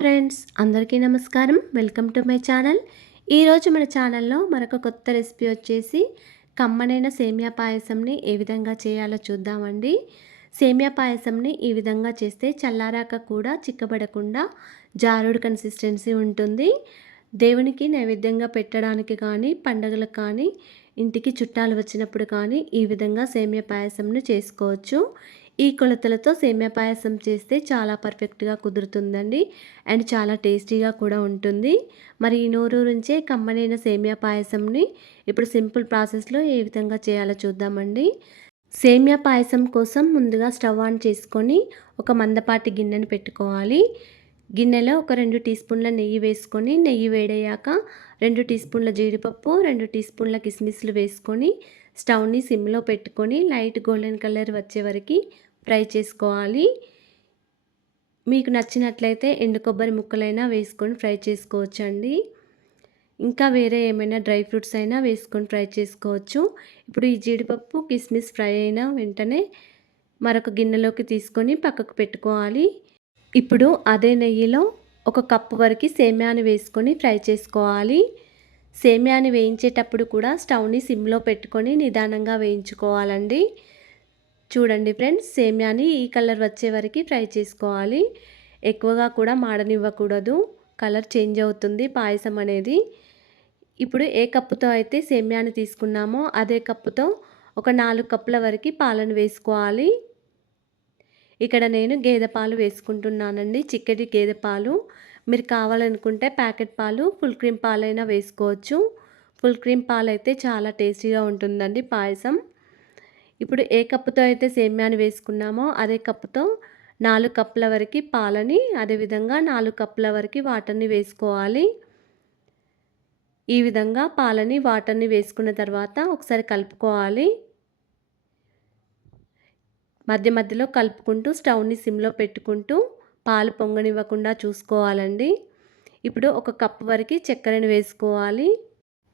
Friends, అందరికీ నమస్కారం. Welcome to my channel. ఈరోజు మన ఛానల్లో మరొక కొత్త రెసిపీ వచ్చేసి కమ్మనైన సేమియా పాయసంని ఏ విధంగా చేయాలో చూద్దామండి. సేమియా పాయసంని ఈ విధంగా చేస్తే చల్లారాక కూడా చిక్కబడకుండా జారుడు కన్సిస్టెన్సీ ఉంటుంది. దేవునికి నైవేద్యంగా పెట్టడానికి కానీ, పండగలకు కానీ, ఇంటికి చుట్టాలు వచ్చినప్పుడు కానీ ఈ విధంగా సేమియా పాయసంని చేసుకోవచ్చు. ఈ కొలతలతో సేమియా పాయసం చేస్తే చాలా పర్ఫెక్ట్‌గా కుదురుతుందండి. అండ్ చాలా టేస్టీగా కూడా ఉంటుంది. మరి ఈ నోరూరించే కమ్మనైన సేమియా పాయసంని ఇప్పుడు సింపుల్ ప్రాసెస్‌లో ఏ విధంగా చేయాలో చూద్దామండి. సేమియా పాయసం కోసం ముందుగా స్టవ్ ఆన్ చేసుకొని ఒక మందపాటి గిన్నెను పెట్టుకోవాలి. గిన్నెలో ఒక 2 టీ స్పూన్ల నెయ్యి వేసుకొని, నెయ్యి వేడయ్యాక 2 టీ స్పూన్ల జీడిపప్పు, 2 టీ స్పూన్ల కిస్మిస్లు వేసుకొని స్టవ్‌ని సిమ్‌లో పెట్టుకొని లైట్ గోల్డెన్ కలర్ వచ్చే వరకు ఫ్రై చేసుకోవాలి. మీకు నచ్చినట్లయితే ఎండు కొబ్బరి ముక్కలైనా వేసుకొని ఫ్రై చేసుకోవచ్చండి. ఇంకా వేరే ఏమైనా డ్రై ఫ్రూట్స్ అయినా వేసుకొని ఫ్రై చేసుకోవచ్చు. ఇప్పుడు ఈ జీడిపప్పు, కిస్మిస్ ఫ్రై అయిన వెంటనే మరొక గిన్నెలోకి తీసుకొని పక్కకు పెట్టుకోవాలి. ఇప్పుడు అదే నెయ్యిలో ఒక కప్పు వరకు సేమ్యాని వేసుకొని ఫ్రై చేసుకోవాలి. సేమ్యాని వేయించేటప్పుడు కూడా స్టవ్‌ని సిమ్‌లో పెట్టుకొని నిదానంగా వేయించుకోవాలండి. చూడండి ఫ్రెండ్స్, సేమ్యాని ఈ కలర్ వచ్చే వరకు ఫ్రై చేసుకోవాలి. ఎక్కువగా కూడా మాడనివ్వకూడదు. కలర్ చేంజ్ అవుతుంది పాయసం అనేది. ఇప్పుడు ఏ కప్పుతో అయితే సేమ్యాని తీసుకున్నామో అదే కప్పుతో ఒక 4 కప్పుల వరకు పాలను వేసుకోవాలి. ఇక్కడ నేను గేదె పాలు వేసుకుంటున్నానండి. చిక్కటి గేదె పాలు. మీరు కావాలనుకుంటే ప్యాకెట్ పాలు, ఫుల్ క్రీమ్ పాలైనా వేసుకోవచ్చు. ఫుల్ క్రీమ్ పాలైతే చాలా టేస్టీగా ఉంటుందండి పాయసం. ఇప్పుడు ఏ కప్పుతో అయితే సేమ్యాని వేసుకున్నామో అదే కప్పుతో 4 కప్పుల వరకు పాలని, అదేవిధంగా 4 కప్పుల వరకు వాటర్ని వేసుకోవాలి. ఈ విధంగా పాలని, వాటర్ని వేసుకున్న తర్వాత ఒకసారి కలుపుకోవాలి. మధ్య మధ్యలో కలుపుకుంటూ స్టవ్‌ని సిమ్‌లో పెట్టుకుంటూ పాలు పొంగనివ్వకుండా చూసుకోవాలండి. ఇప్పుడు ఒక కప్పు వరకు చక్కెరని వేసుకోవాలి.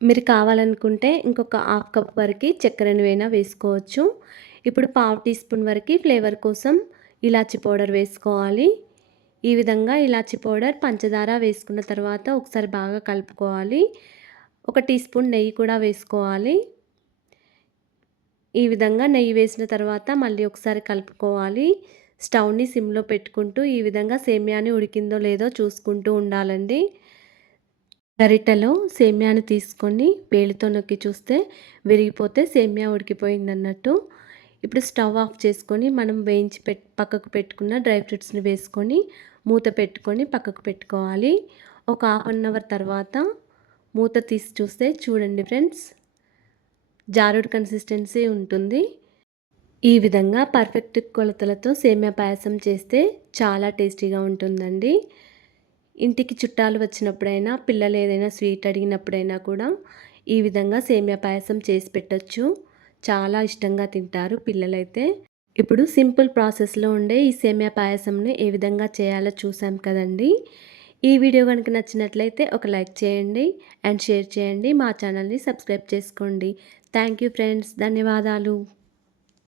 మీరు కావాలనుకుంటే ఇంకొక హాఫ్ కప్ వరకు చక్కెరని అయినా వేసుకోవచ్చు. ఇప్పుడు పావు టీ స్పూన్ వరకు ఫ్లేవర్ కోసం ఇలాచీ పౌడర్ వేసుకోవాలి. ఈ విధంగా ఇలాచీ పౌడర్, పంచదార వేసుకున్న తర్వాత ఒకసారి బాగా కలుపుకోవాలి. ఒక టీ స్పూన్ నెయ్యి కూడా వేసుకోవాలి. ఈ విధంగా నెయ్యి వేసిన తర్వాత మళ్ళీ ఒకసారి కలుపుకోవాలి. స్టవ్‌ని సిమ్‌లో పెట్టుకుంటూ ఈ విధంగా సేమ్యాని ఉడికిందో లేదో చూసుకుంటూ ఉండాలండి. గరిటెలో సేమ్యాని తీసుకొని వేలితో నొక్కి చూస్తే విరిగిపోతే సేమ్యా ఉడికిపోయిందన్నట్టు. ఇప్పుడు స్టవ్ ఆఫ్ చేసుకొని మనం వేయించి పక్కకు పెట్టుకున్న డ్రై ఫ్రూట్స్ని వేసుకొని మూత పెట్టుకొని పక్కకు పెట్టుకోవాలి. ఒక హాఫ్ అన్ అవర్ తర్వాత మూత తీసి చూస్తే చూడండి ఫ్రెండ్స్, జారుడు కన్సిస్టెన్సీ ఉంటుంది. ఈ విధంగా పర్ఫెక్ట్ కొలతలతో సేమ్యా పాయసం చేస్తే చాలా టేస్టీగా ఉంటుందండి. ఇంటికి చుట్టాలు వచ్చినప్పుడైనా, పిల్లలు ఏదైనా స్వీట్ అడిగినప్పుడైనా కూడా ఈ విధంగా సేమ్యా పాయసం చేసి పెట్టొచ్చు. చాలా ఇష్టంగా తింటారు పిల్లలైతే. ఇప్పుడు సింపుల్ ప్రాసెస్లో ఉండే ఈ సేమ్యా పాయసంని ఏ విధంగా చేయాలో చూసాం కదండి. ఈ వీడియో కనుక నచ్చినట్లయితే ఒక లైక్ చేయండి అండ్ షేర్ చేయండి. మా ఛానల్ని సబ్స్క్రైబ్ చేసుకోండి. Thank you friends. ధన్యవాదాలు.